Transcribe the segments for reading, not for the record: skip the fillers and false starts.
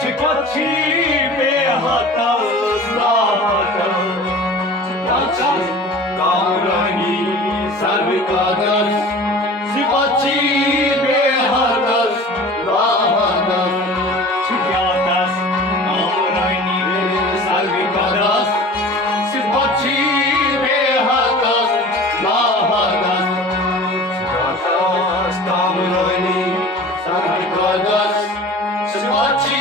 Çıkmaçı behata zahata Çıkmaçı kamrani sarvikadas Çıkmaçı behata zahata Çıkmaçı kamrani sarvikadas Çıkmaçı behata zahata Çıkmaçı kamrani sarvikadas Çıkmaçı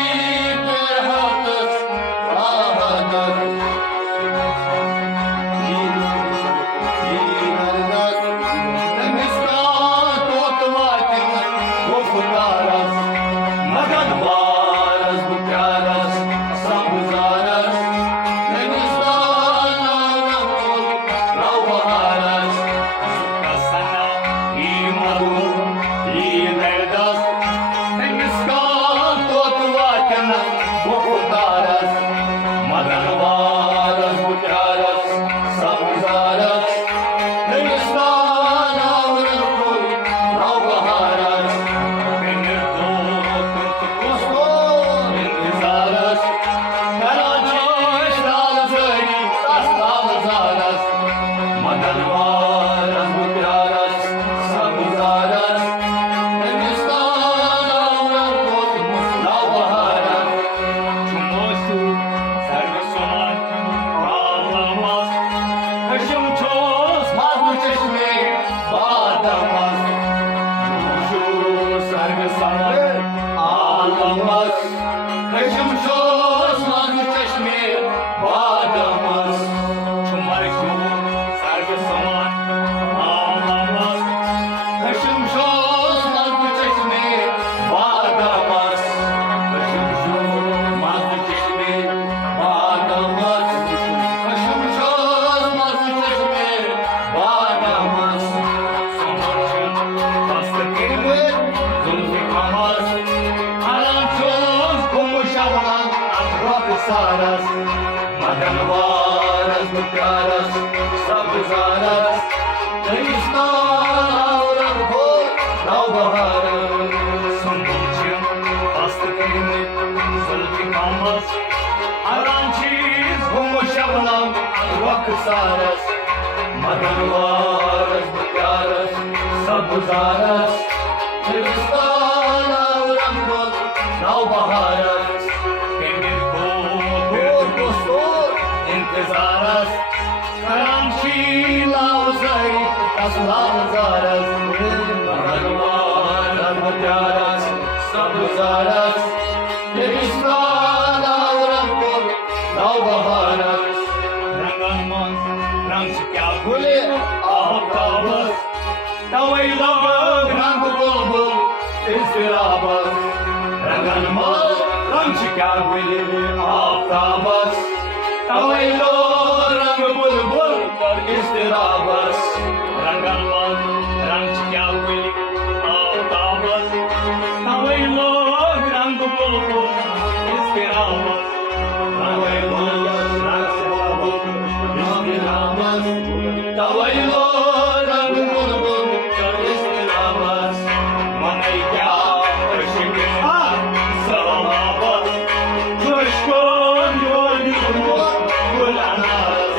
Ağlamaz, kaşım susmaz bu çeşme bağlamaz. Çumarışı sargı saman ağlamaz, kaşım susmaz bu çeşme bağlamaz. Kaşım susmaz bu çeşme bağlamaz. Kaşım susmaz bu çeşme bağlamaz. Sonuçun bastı kelime, zulmü kalmaz. Saras, Maganvaras, Bukaras, Sabzaras, Krishnaras, Navbaharas. Sunulcum, bastı kelime, zulmü kalmaz. Arançiz, Humuşavlam, Vaksaras, Maganvaras, Bukaras, Sabzaras, Krishnaras, Navbaharas. Zaras, karamchi lauzai, tas lauzaras, Maganvaras, Bukaras, Sabzaras, Krishnaras, Navbaharas. Ranganman, Rangsikya Gule, Ahtavas, Tavaylabas, Rang Bulbul, İstirabas. Ranganman, Rangsikya Gule, Ahtavas, Tavaylo rang bulbul istirabas. Ranganman, Rangsikya Gule, Ahtavas, Tavaylo rang bulbul istirabas. Tavaylo rangsikya bulbul istirabas. Tavaylo rang bulbul istirabas. Manayya aşıkı salabas. Coşkun yol Gulanas,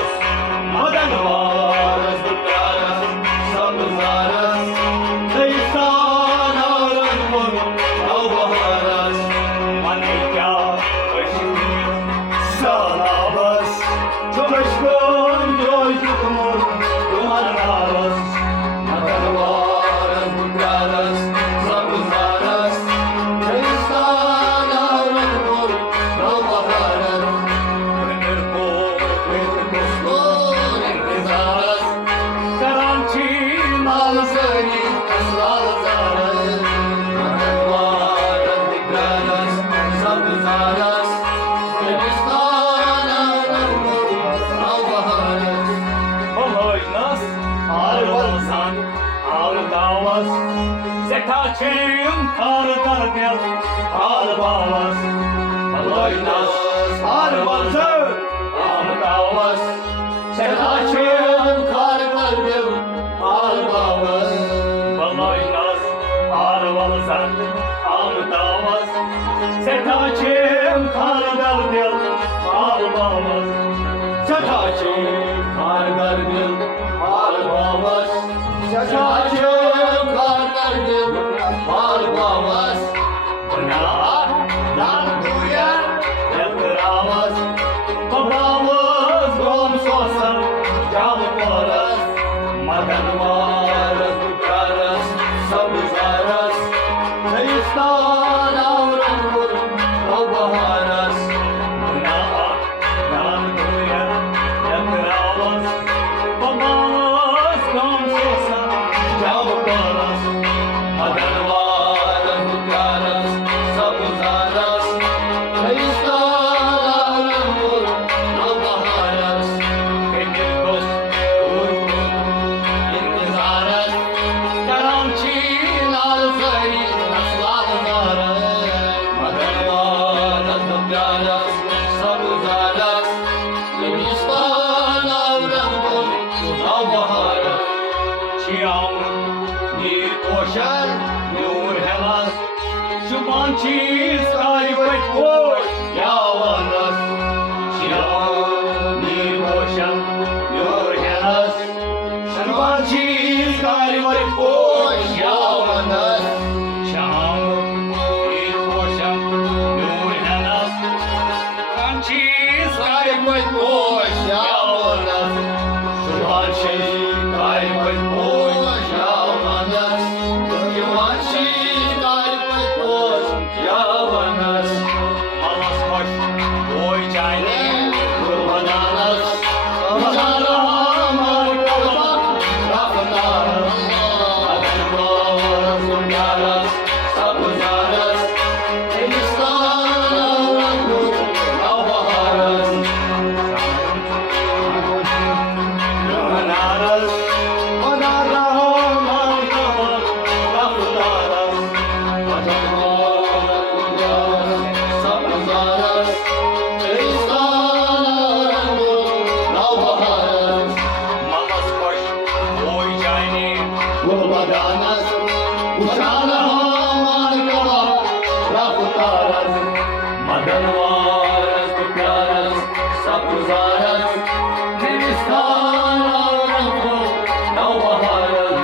Maganvaras, Bukaras, Sabzaras, Krishnaras, Navbaharas. Manayya aşıkı salabas. Coşkun yolcumuz Gulanas, Maganvaras, Bukaras, Sabzaras, Krishnaras, Navbaharas. Zekaçım karıtar gel ağlamaz. Aloynas ağlamazır ağlamaz. Zekaçım karıtar gel ağlamaz. Aloynas ağlamazır ağlamaz. Zekaçım kargar dil ağlamaz. Çataçım kargardım ağlamaz. Çataçım kargardım ağlamaz. Bunlardan duyan yakıramaz. Babamız komşosu canı koras. Madan Varız tutarız, sabızarız. Kayıstan avran kurum, o baharız. Bunlardan duyan yakıramaz. Babamız komşosu canı koras. Madan varız tutarız, sabızarız. Kayıstan avran kurum, o baharız. Pencir dost İntizarız, karançin alzayı nasıl alzarız. Madan varız tutarız, sabızarız. Kayıstan avran kurum, o baharız. Çiğamı ni koşar nur helas. Şuman çiz kaybet koş yavanas. Çiğamı ni koşar nur helas. Şuman çiz kaybet koş yavanas. Çiğamı ni koşar nur helas. Şuman çiz kaybet koş yavanas. Şuman çiz kaybet koş yavanas. Alas koş, oy çaylı, kurbananız. Pazarı hamar kalmak, rafınlarız. Adamlarız, dunyarız, sapızarız. Elistan avran kurum, o baharız. Kurbananız. Pazarı hamar kalmak, rafınlarız. Malas koş, oy çaylı, madan varız, tutarız, sapızarız. Gülistan avran kurum, o baharız.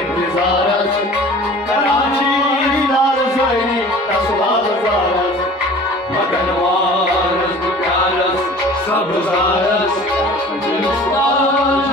İntizarız, Karaçiler zeyni, taşlar zarız. madan varız, tutarız, sabızarız. Gülistan